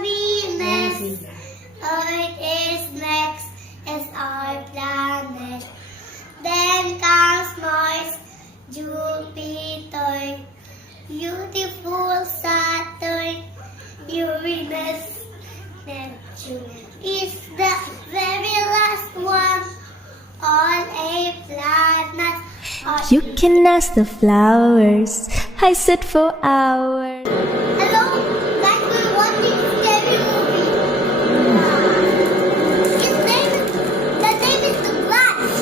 Venus, Earth is next as our planet. Then comes Mars, Jupiter, beautiful Saturn, Uranus, Neptune is the very last one on a planet. You can ask the flowers. I sit for hours. Hello, guys, we're watching scary movie. The name is The Grudge.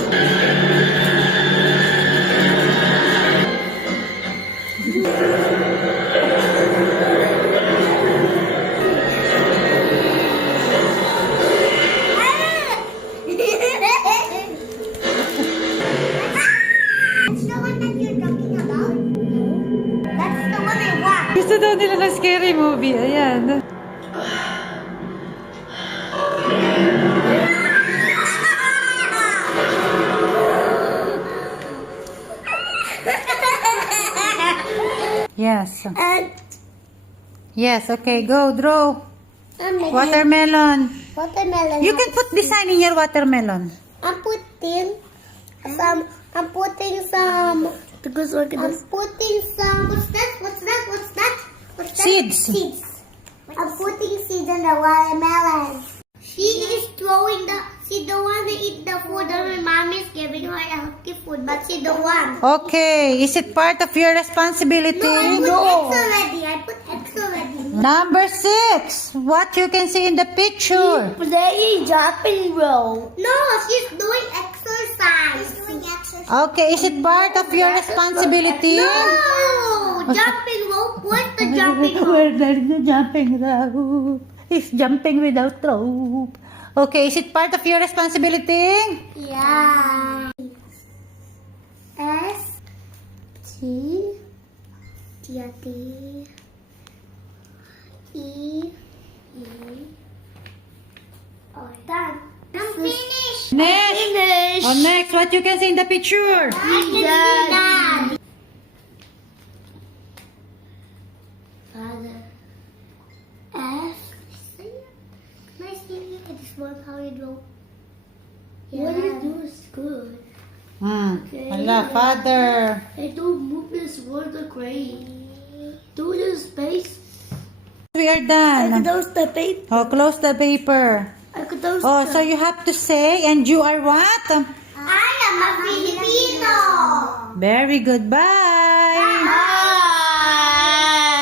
That's the one that you're talking about? No. That's the one I want. Gusto daw nila ng scary movie. Ayan. Yes. Yes, okay. Go, draw. Watermelon. Watermelon. You can put design in your watermelon. I'm putting some. What's that? Seeds. I'm putting seeds in the watermelon. She is throwing she don't want to eat the food that my mom is giving her healthy food, but she don't want. Okay. Is it part of your responsibility? No, I put eggs already. Number 6. What you can see in the picture? Playing jumping rope. No, she's doing exercise. She's doing exercise. Okay. Is it part of your responsibility? No, jumping rope. What's the jumping rope? Where there is a jumping rope? He's jumping without rope. Okay, is it part of your responsibility? Yeah. S T T E Oh, done. I'm finished. Next. Finished. Oh, next, what you can see in the picture? I can see that. Father. F. Can I see this one how you draw? What you do is good. Allah, Father. I don't move this word the crane. Do this space. We are done. Close the paper. Oh, close the paper. Close Oh, so you have to say, and you are what? I am a Filipino. Very good. Bye.